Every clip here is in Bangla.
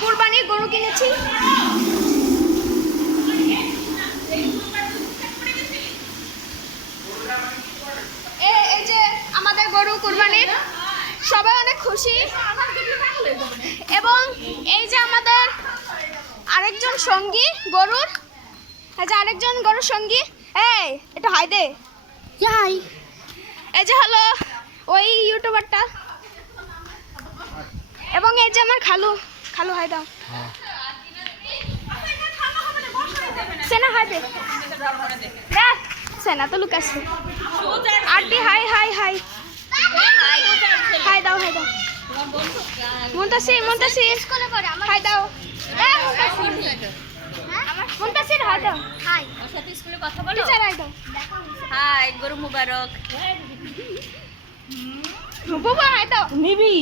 কুরবানির গরু কিনেছি। এই যে আমাদের গরু কুরবানির, সবাই অনেক খুশি। এবং এই যে আমাদের আরেকজন সঙ্গী গরুর, এই যে আরেকজন গরুর সঙ্গী, এই একটু হাই দে। যাই, এই যে হলো ওই ইউটিউবারটা। এবং এই যে আমার খালু, খালু হাই দাও। সেনা হাই দে, দেখ সেনা তো লুকাচ্ছে। Aunty hi hi hi hi দাও, হাই দাও। মুনতাসির, মুনতাসির হাই দাও। মুনতাসির হাই দাও। হাই, ওর সাথে স্কুলে কথা বলো। টিচার হাই দাও। হাই, গরু মুবারক। বাবা হাই দাও। নিবি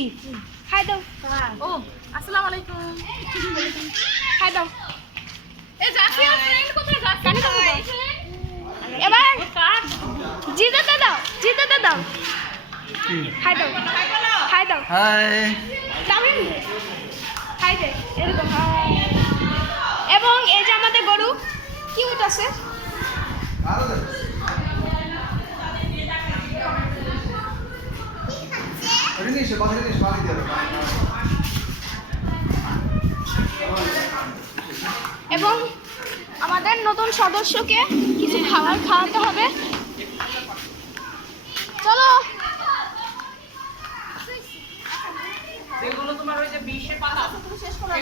হাই দাও। ও আসসালামু আলাইকুম। হাই দাও। এই জাফিয়া ফ্রেন্ড কোথায় যাচ্ছে? এবার জিদাতে দাও, জিদাতে দাও। হাই দাও, হাই দাও। হাই তামিম, হাই দে, এরকম হাই। এবং এই যে আমাদের গরু কিউট আছে। এবং আমাদের নতুন সদস্যকে কিছু খাবার খাওয়াতে হবে। চলো। তোমার ওই যে 20 পাতা শেষ করো।